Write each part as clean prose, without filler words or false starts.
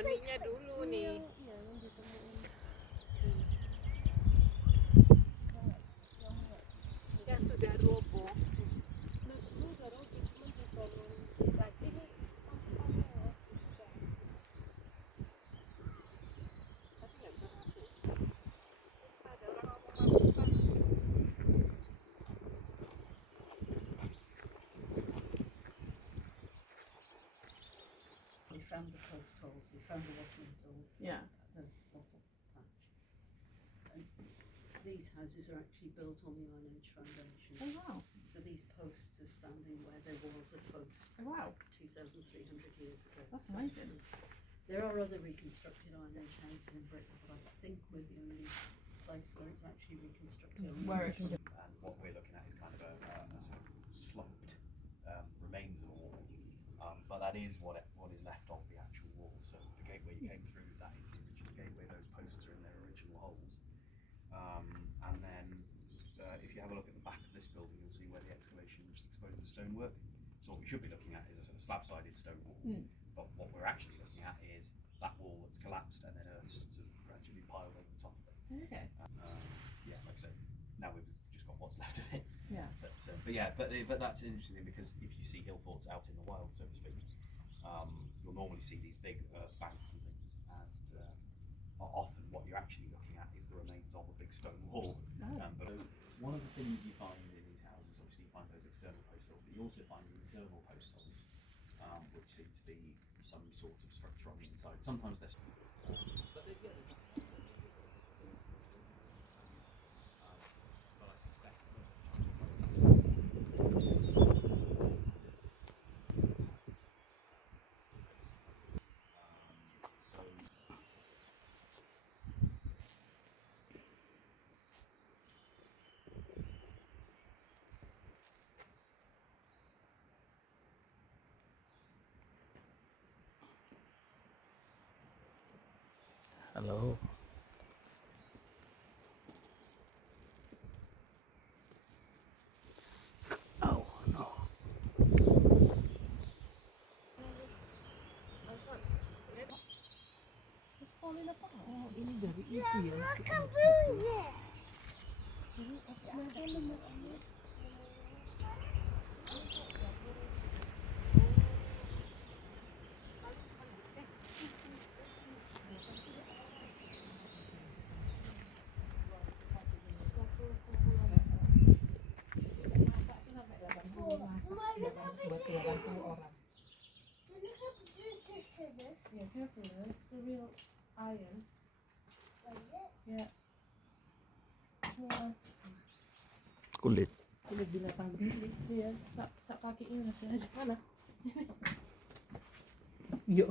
Ininya dulu nih. Yang sudah roboh. Lu udah roboh, cuma ditolong lagi nih. Tapi nggak bisa masuk. Ada orang ngomong apa? They found the post holes, they found the watering hole, Yeah. the bottle patch. And these houses are actually built on the Iron Age foundation. Oh wow. So these posts are standing where there was a post Oh wow. 2,300 years ago. That's So amazing. there are other reconstructed Iron Age houses in Britain, but I think we're the only place where it's actually reconstructed. Where it can And what we're looking at is kind of a sort of sloped remains of a wall, but that is what is left of the actual wall. So the gateway you came through, that is the original gateway. Those posts are in their original holes. And then if you have a look at the back of this building, you'll see where the excavation exposed the stonework. So what we should be looking at is a sort of slab-sided stone wall. But what we're actually looking at is that wall that's collapsed and then earth's sort of gradually piled over the top of it. Okay. Yeah, like I say, now we've just got what's left of it. Yeah. But that's interesting because if you see hill forts out in the wild, so to speak, you'll normally see these big earth banks and things, and often what you're actually looking at is the remains of a big stone wall. But one of the things you find in these houses, obviously you find those external post holes, but you also find the internal post holes, which seem to be some sort of structure on the inside. Sometimes they're but there's but I suspect Hello. Oh no. It's falling apart. Oh, ini dari itu Yeah, ya. I can do it. Buat 80 orang. You know how to do scissors? Yeah, careful. It's the real iron. Like that? Yeah. Semua Kulit. kulit binatang gede. Iya. Sak kakinya masih ada. Mana? Yuk.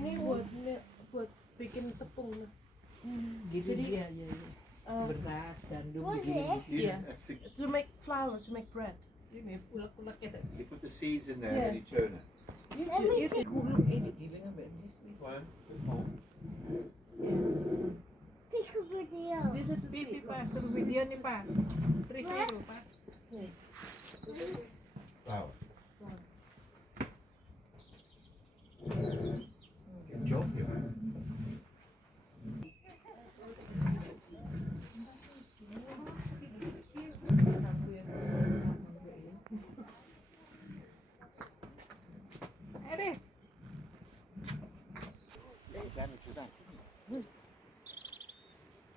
Ini buat bikin tepung. Gitu Jadi, dia ya. Beras, gandum What is begini. it? To make flour, to make bread. Ini ulek-ulek ya. You put the seeds in there Yeah. and you turn it. Let me see. Gulung ini giling apa ini? One, good hole. Take a video. This is the Pipi seed. pa, suruh video nih pa. Preview pa. Flour. Good job, you.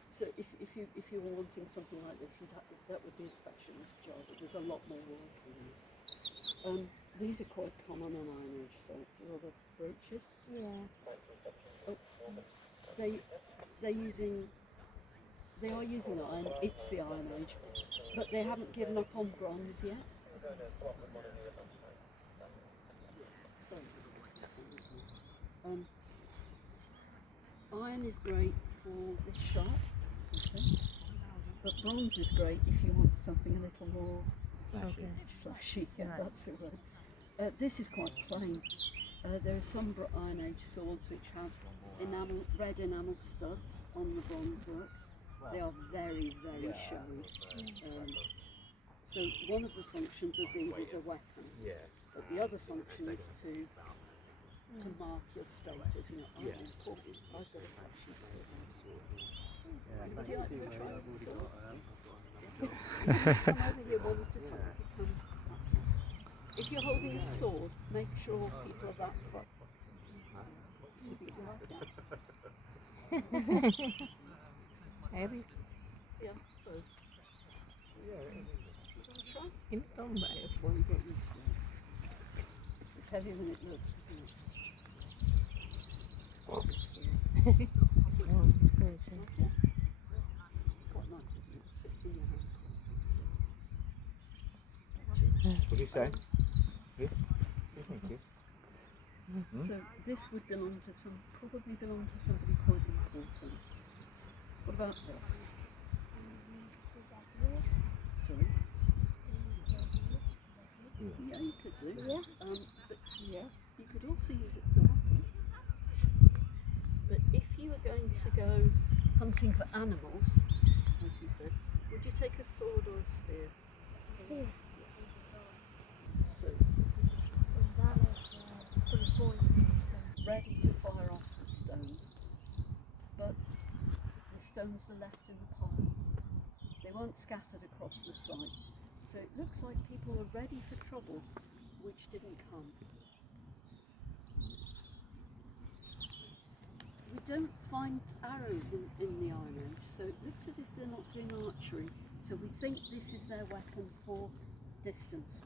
So if you were wanting something like this, that would be a specialist job. There's a lot more work in this. These are quite common on Iron Age sites. Are other brooches? Yeah. They are using iron. It's the Iron Age, but they haven't given up on bronze yet. So, iron is great for the shop, okay? But bronze is great if you want something a little more flashy. Yeah, Right. that's the word. This is quite plain. There are some Iron Age swords which have red enamel studs on the bronze work. They are very, very showy. So one of the functions of these is a weapon, but the other function is to mark your status. You know, I'm important. I've got a fashion sword. Would you like to try with the sword? Come over here while we're to talk. That's it. If you're holding a sword, make sure people are that far. Do you think you like it? Heavy. Yeah, both. Try? Ini tombak ya. Well, you get used to it. It's heavier than it looks, isn't it? Oh, good. Like it? It's quite nice, isn't it? Fits in your hand. What do you say? Good? Thank you. So this would belong to probably belong to somebody quite important. What about this? Sorry? Yeah, you could do. Yeah. But yeah, you could also use it as a weapon. But if you were going to go hunting for animals, like you said, would you take a sword or a spear? Spear. So, Is that like for the boy? ready to fire off the stones, but the stones are left in the pile. They weren't scattered across the site, so it looks like people were ready for trouble, which didn't come. We don't find arrows in the Iron Age, so it looks as if they're not doing archery, so we think this is their weapon for distance.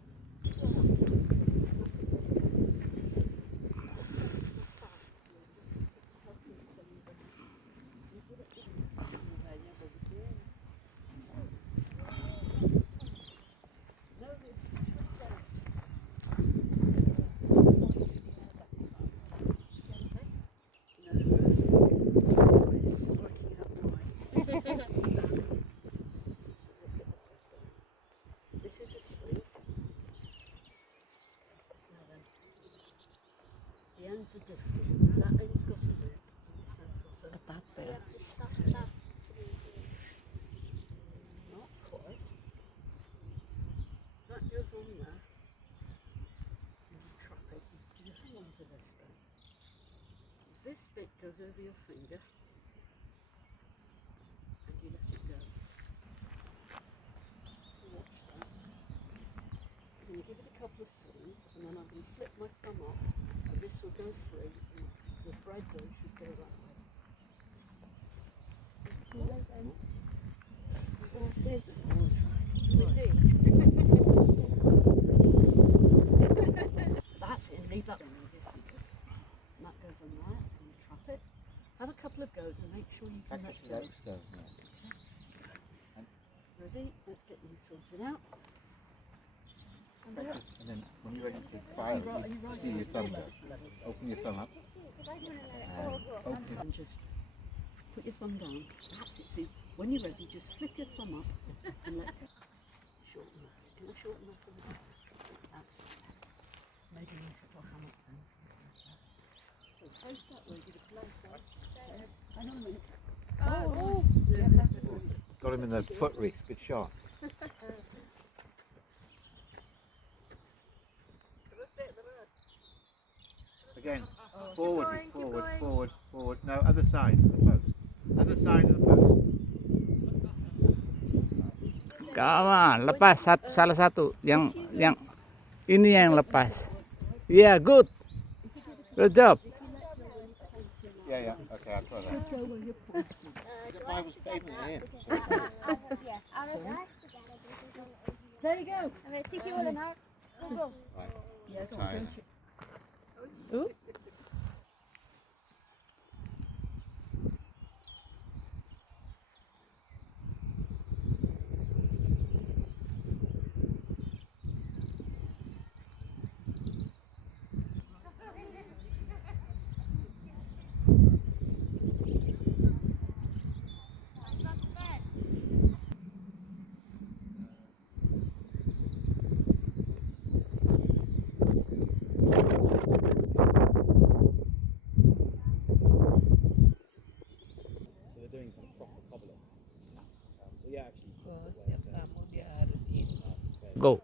This is a sleeve. Now then, the ends are different. That end's got a lip, and this end's got a Ketat You ya. have to stuff that. not quite. That goes on there. And you trap it. You hang on to this bit. This bit goes over your finger, and you let it go. Watch that. I'm going to give it a couple of swings, and then I'm going to flip my thumb up, and this will go free, and the bread dough should go that way. Just always right. That's it, leave that on with your fingers. And that goes on there, and you trap it. Have a couple of goes and make sure you can let go. Ready? Let's get you sorted out. And then when you're ready to fire, you steal your thumb out. Open your thumb up. And just put your thumb down. That's it. So when you're ready, just flip your thumb up and let go. Shorten that. Can I shorten that a little? That's it. Maybe you should put your hammock then. So face that way, give it a blow first. Hang on a minute. Oh, yeah, that's brilliant. Got him in the foot wreath. Good shot. Again. Forward, forward, forward, forward. No, other side of the post. Other side of the post. Come on, lepas salah satu yang ini yang lepas. Yeah, good. Good job. Yeah, yeah. Okay, I'll try that. Go where you're pointing. The Bible's pavement here. Yeah, our lives together. There you go. I'm going to take you all in out. Go. Right. Yeah, go on, Tie don't it. you? Ooh. Go.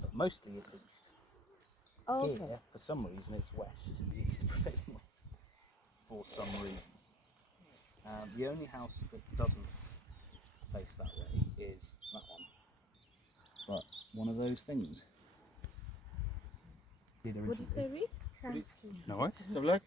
But mostly it's east. Oh, okay. Here, for some reason, it's west. The east prevailing for some reason. The only house that doesn't face that way is that one. But one of those things. What do you say, Reese? No worries. Let's have a look.